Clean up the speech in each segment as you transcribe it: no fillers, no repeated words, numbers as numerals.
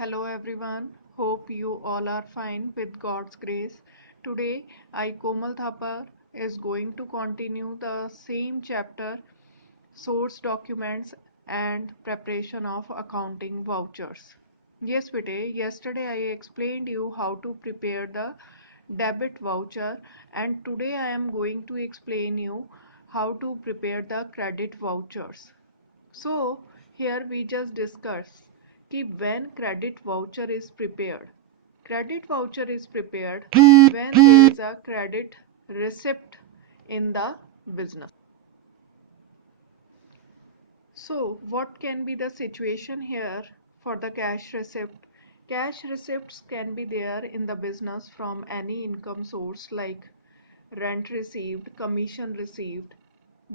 Hello everyone, hope you all are fine with God's grace. Today I Komal Thapar is going to continue the same chapter, source documents and preparation of accounting vouchers. Yes bete, yesterday I explained you how to prepare the debit voucher, and today I am going to explain you how to prepare the credit vouchers. So here we just discuss कि when credit voucher is prepared. Credit voucher is prepared when there is a credit receipt in the business. So what can be the situation here for the cash receipt? Cash receipts can be there in the business from any income source like rent received, commission received.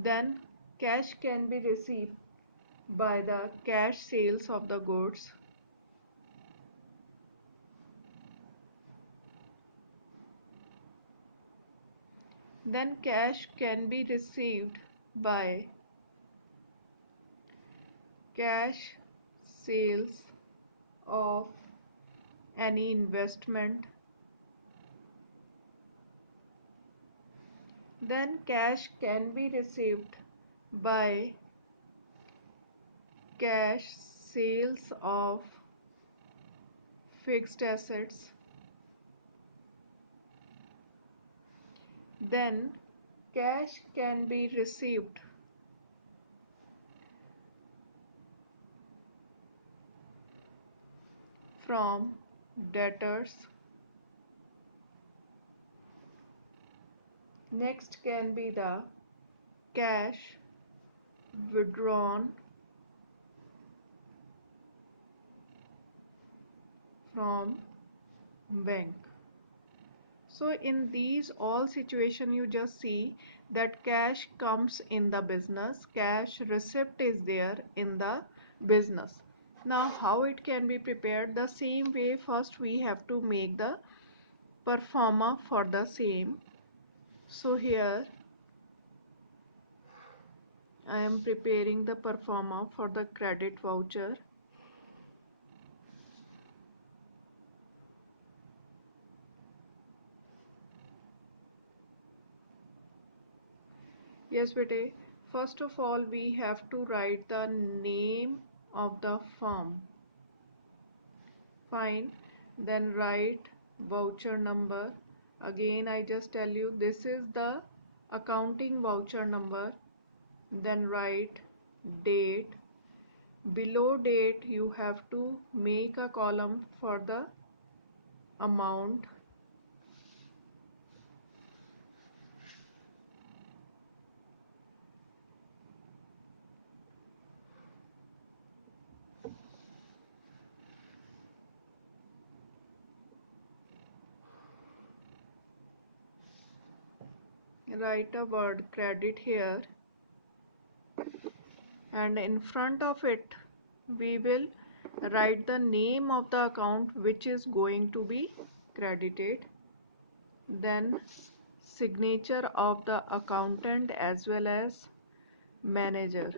Then cash can be received by the cash sales of the goods. Then cash can be received by cash sales of any investment. Then cash can be received by cash sales of fixed assets. Then cash can be received from debtors. Next can be the cash withdrawn from bank. So in these all situation you just see that cash comes in the business, cash receipt is there in the business. Now how it can be prepared? The same way, first we have to make the pro forma for the same. So here I am preparing the pro forma for the credit voucher. Yes, bete. First of all, we have to write the name of the firm. Fine. Then write voucher number. Again, I just tell you this is the accounting voucher number. Then write date. Below date, you have to make a column for the amount. Write a word credit here, and in front of it we will write the name of the account which is going to be credited, then signature of the accountant as well as manager.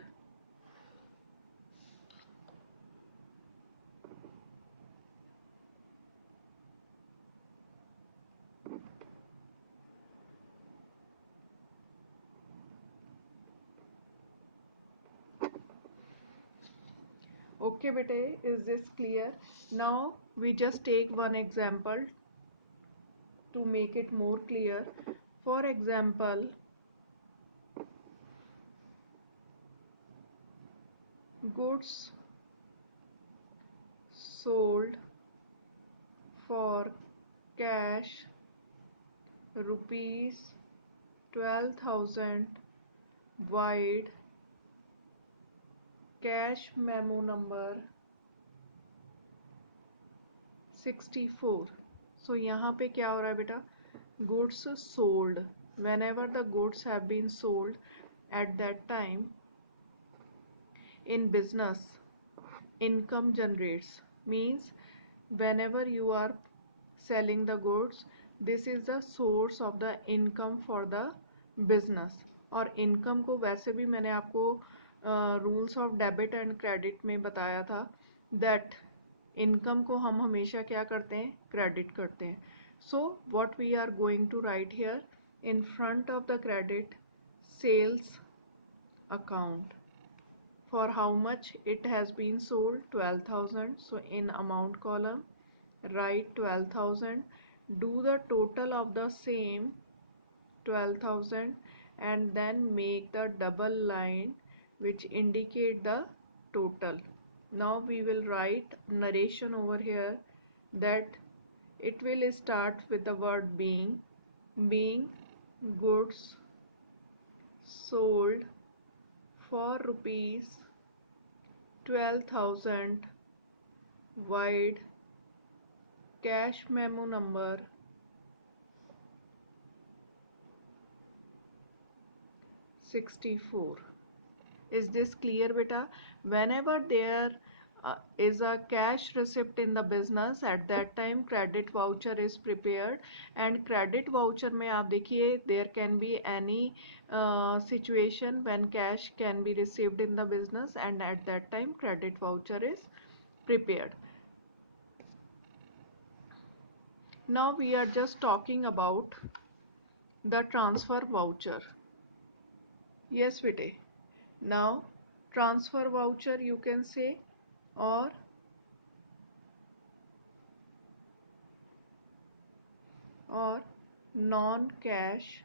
Okay bete, is this clear? Now we just take one example to make it more clear. For example, goods sold for cash rupees 12,000 wide, cash memo number 64. So यहाँ पे क्या हो रहा है बेटा? Goods sold. Whenever the goods have been sold at that time in business, income generates. Means whenever you are selling the goods, this is the source of the income for the business. और income को वैसे भी मैंने आपको rules of debit and credit में बताया था that income को हम हमेशा क्या करते हैं, क्रेडिट करते हैं. So what we are going to write here in front of the credit, sales account. For how much it has been sold, 12,000. So in amount column, write 12,000. Do the total of the same 12,000 and then make the double line which indicate the total. Now we will write narration over here that it will start with the word being goods sold for rupees 12,000 wide cash memo number 64. Is this clear, beta? Whenever there is a cash receipt in the business, at that time credit voucher is prepared. And credit voucher में आप देखिए there can be any situation when cash can be received in the business, and at that time credit voucher is prepared. Now we are just talking about the transfer voucher. Yes, Vite. Now transfer voucher you can say, or non-cash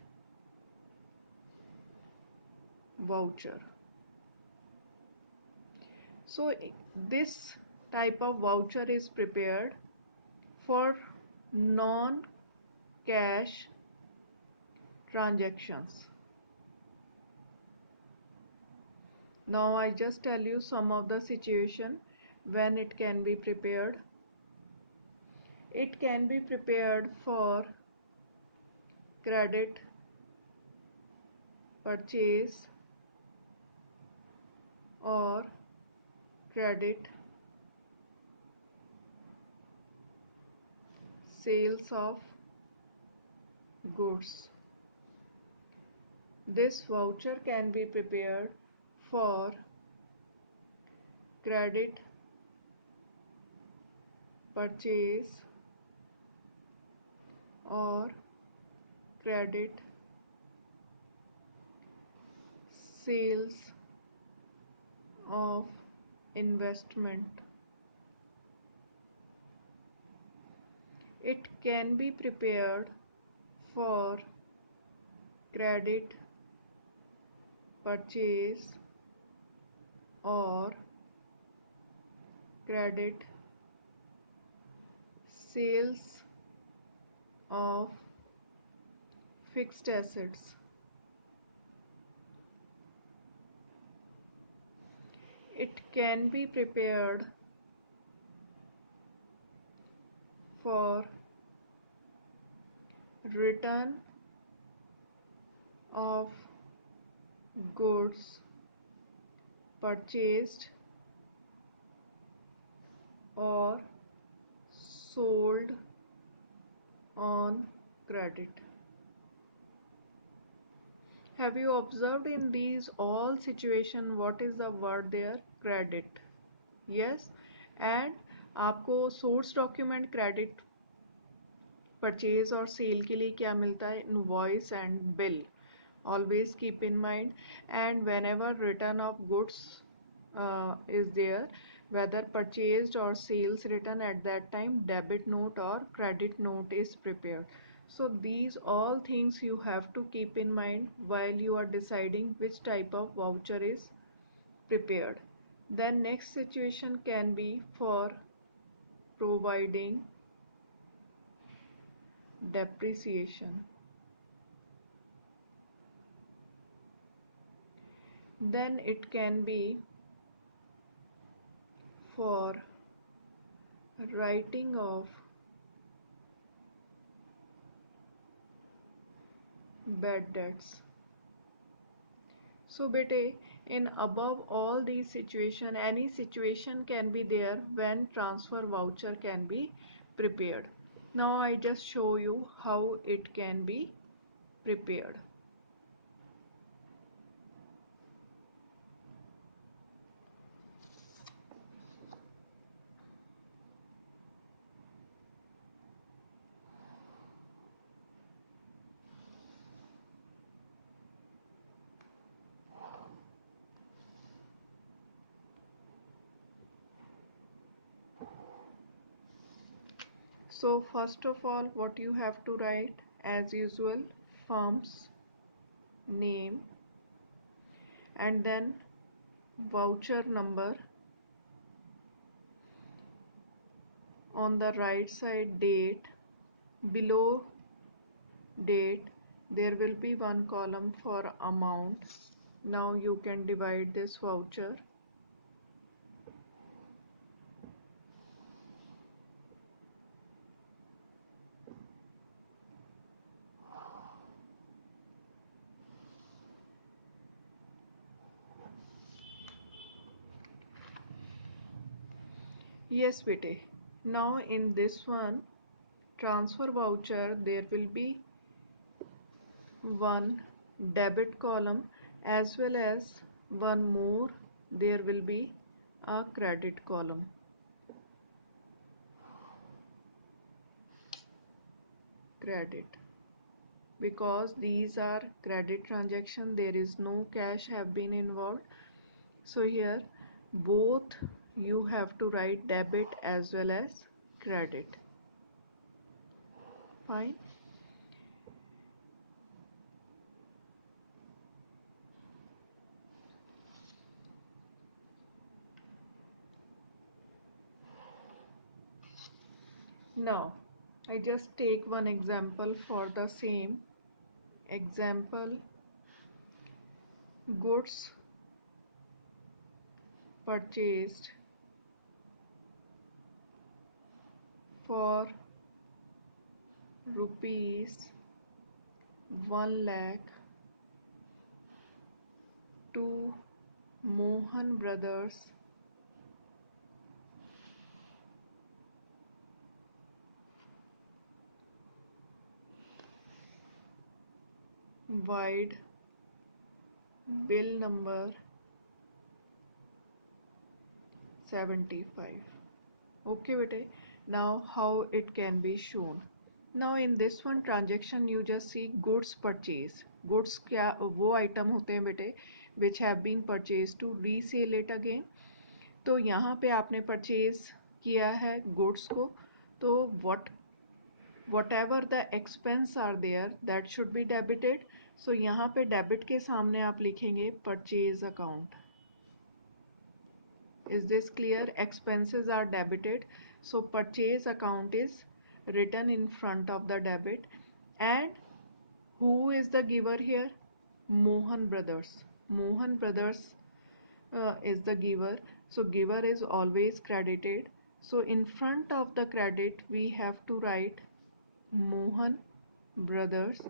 voucher. So this type of voucher is prepared for non-cash transactions. Now I just tell you some of the situation when it can be prepared. It can be prepared for credit purchase or credit sales of goods. This voucher can be prepared for credit purchase or credit sales of investment. It can be prepared for credit purchase or credit sales of fixed assets. It can be prepared for return of goods purchased or sold on credit. Have you observed in these all situation what is the word there? Credit. Yes. And आपको source document credit purchase और sale के लिए क्या मिलता है? Invoice and bill. Always keep in mind. And whenever return of goods is there, whether purchased or sales return, at that time debit note or credit note is prepared. So these all things you have to keep in mind while you are deciding which type of voucher is prepared. Then next situation can be for providing depreciation. Then it can be for writing off bad debts. So bete, in above all these situation, any situation can be there when transfer voucher can be prepared. Now I just show you how it can be prepared. So first of all, what you have to write as usual, firm's name, and then voucher number, on the right side date, below date there will be one column for amount. Now you can divide this voucher. Yes, bete. Now in this one transfer voucher there will be one debit column as well as one more, there will be a credit column. Credit, because these are credit transaction, there is no cash have been involved, so here both you have to write debit as well as credit. Fine. Now I just take one example for the same example. Goods purchased for rupees 1 lakh to Mohan Brothers wide bill number 75. Okay bete, now how it can be shown. Now in this one transaction you just see goods purchase. Goods क्या वो item होते हैं बेटे which have been purchased to resell it again. तो यहाँ पे आपने purchase किया है गुड्स को, तो whatever the expense are there that should be debited. So यहाँ पे डेबिट के सामने आप लिखेंगे purchase account. Is this clear? Expenses are debited, so purchase account is written in front of the debit. And who is the giver here? Mohan Brothers. Mohan Brothers is the giver, so giver is always credited, so in front of the credit we have to write Mohan Brothers,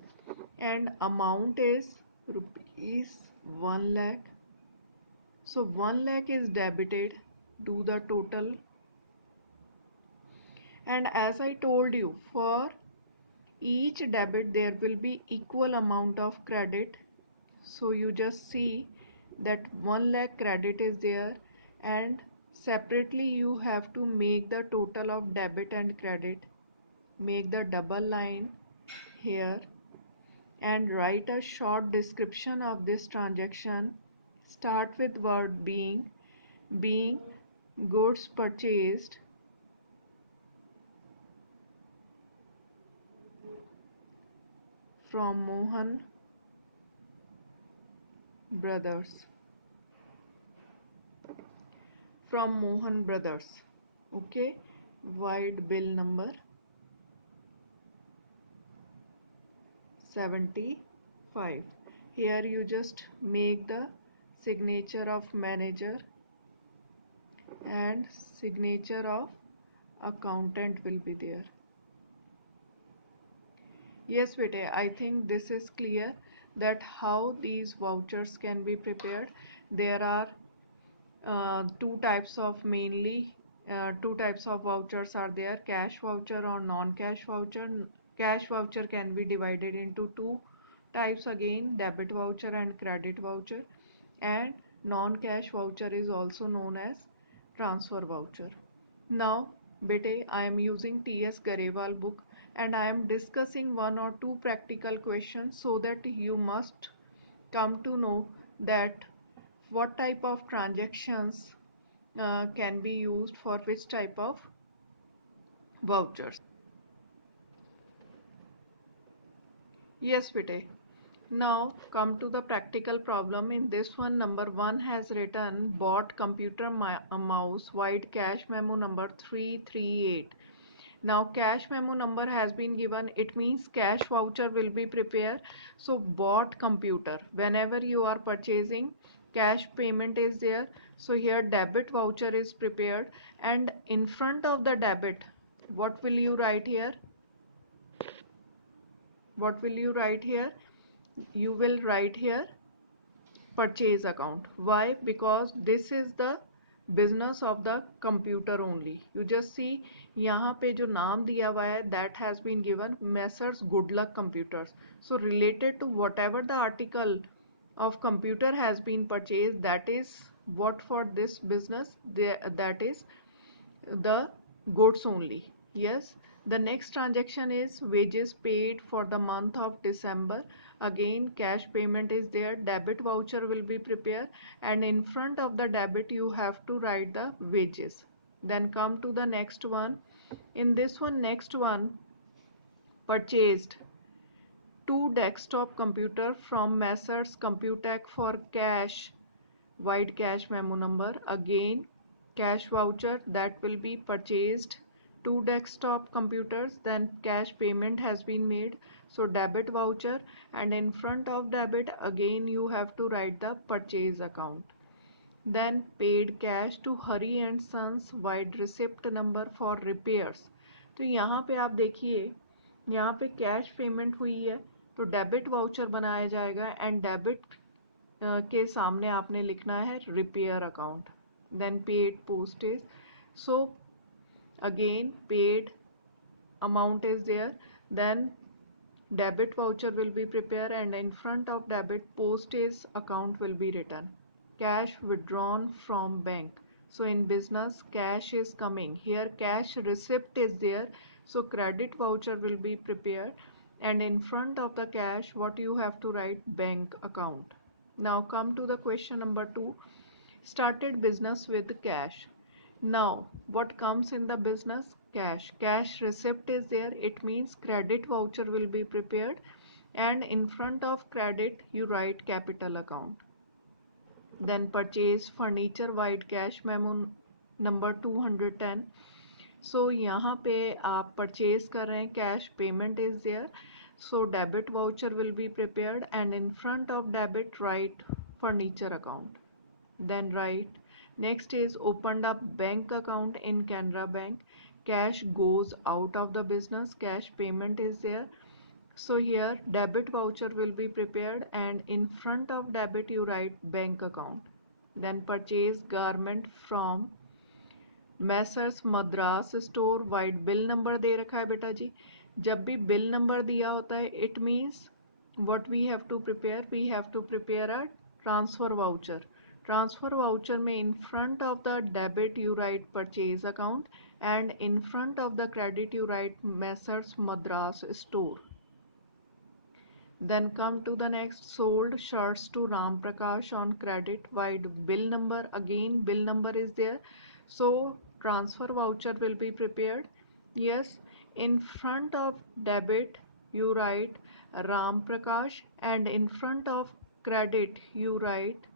and amount is rupees 1 lakh. So 1 lakh is debited to the total, and as I told you, for each debit there will be equal amount of credit. So you just see that 1 lakh credit is there, and separately you have to make the total of debit and credit. Make the double line here and write a short description of this transaction. Start with word being goods purchased from Mohan Brothers. From Mohan Brothers. Okay, wide bill number 75. Here you just make the signature of manager and signature of accountant will be there. Yes, bete, I think this is clear that how these vouchers can be prepared. There are two types of mainly two types of vouchers are there, cash voucher or non-cash voucher. Cash voucher can be divided into two types again, debit voucher and credit voucher, and non-cash voucher is also known as transfer voucher. Now bete, I am using T.S. Garewal book and I am discussing one or two practical questions so that you must come to know that what type of transactions can be used for which type of vouchers. Yes, Vijay. Now come to the practical problem. In this one, number 1 has written bought computer mouse white cash memo number 338. Now cash memo number has been given. It means cash voucher will be prepared. So bought computer. Whenever you are purchasing, cash payment is there. So here debit voucher is prepared. And in front of the debit, what will you write here? What will you write here? You will write here purchase account. Why? Because this is the business of the computer only. You just see यहाँ पे जो नाम दिया हुआ है that has been given Messrs Good Luck Computers. So related to whatever the article of computer has been purchased, that is what for this business, that is the goods only. Yes, the next transaction is wages paid for the month of December. Again cash payment is there, debit voucher will be prepared, and in front of the debit you have to write the wages. Then come to the next one. In this one, next one, purchased two desktop computer from Messrs Computech for cash, white cash memo number. Again cash voucher, that will be purchased two desktop computers, then cash payment has been made, so debit voucher, and in front of debit again you have to write the purchase account. Then paid cash to Hari and Sons white receipt number for repairs. तो यहाँ पे आप देखिए, यहाँ पे cash payment हुई है तो डेबिट वाउचर बनाया जाएगा एंड डेबिट के सामने आपने लिखना है repair account. Then paid postage. So again paid amount is there, then debit voucher will be prepared, and in front of debit postage account will be written. Cash withdrawn from bank. So in business cash is coming. Here cash receipt is there. So credit voucher will be prepared, and in front of the cash what you have to write? Bank account. Now come to the question number 2. Started business with cash. Now, what comes in the business? Cash. Cash receipt is there. It means credit voucher will be prepared, and in front of credit you write capital account. Then purchase furniture white cash memo number 210. So यहाँ पे आप purchase कर रहे हैं, cash payment is there. So debit voucher will be prepared, and in front of debit write furniture account. Then write. Next is opened up bank account in Canara Bank. Cash goes out of the business. Cash payment is there. So here debit voucher will be prepared, and in front of debit you write bank account. Then purchase garment from messrs Madras store vide bill number दे रखा है बेटा जी. जब भी bill number दिया होता है it means what we have to prepare a transfer voucher. Transfer voucher में in front of the debit you write purchase account, and in front of the credit you write messrs Madras store. Then come to the next, sold shirts to Ram Prakash on credit, wide bill number, again bill number is there. So transfer voucher will be prepared. Yes, in front of debit you write Ram Prakash, and in front of credit you write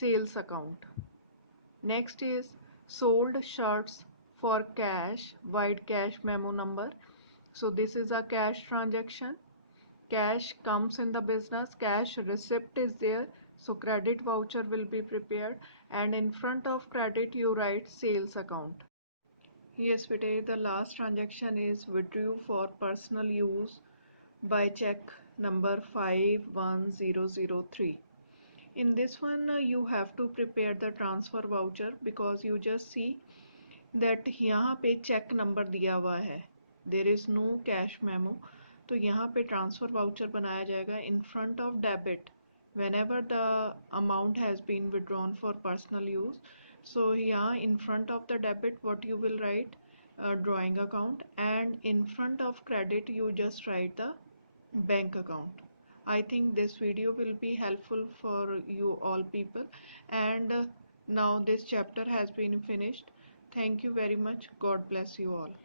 sales account. Next is sold shirts for cash, wide cash memo number. So this is a cash transaction. Cash comes in the business, cash receipt is there, so credit voucher will be prepared, and in front of credit you write sales account. Yes, Vijay, the last transaction is withdrew for personal use by check number 51003. In this one, you have to prepare the transfer voucher, because you just see that यहाँ पे check number दिया हुआ है, there is no cash memo. तो यहाँ पे transfer voucher बनाया जाएगा in front of debit whenever the amount has been withdrawn for personal use. So here in front of the debit what you will write? Drawing account, and in front of credit you just write the bank account. I think this video will be helpful for you all people, and now this chapter has been finished. Thank you very much. God bless you all.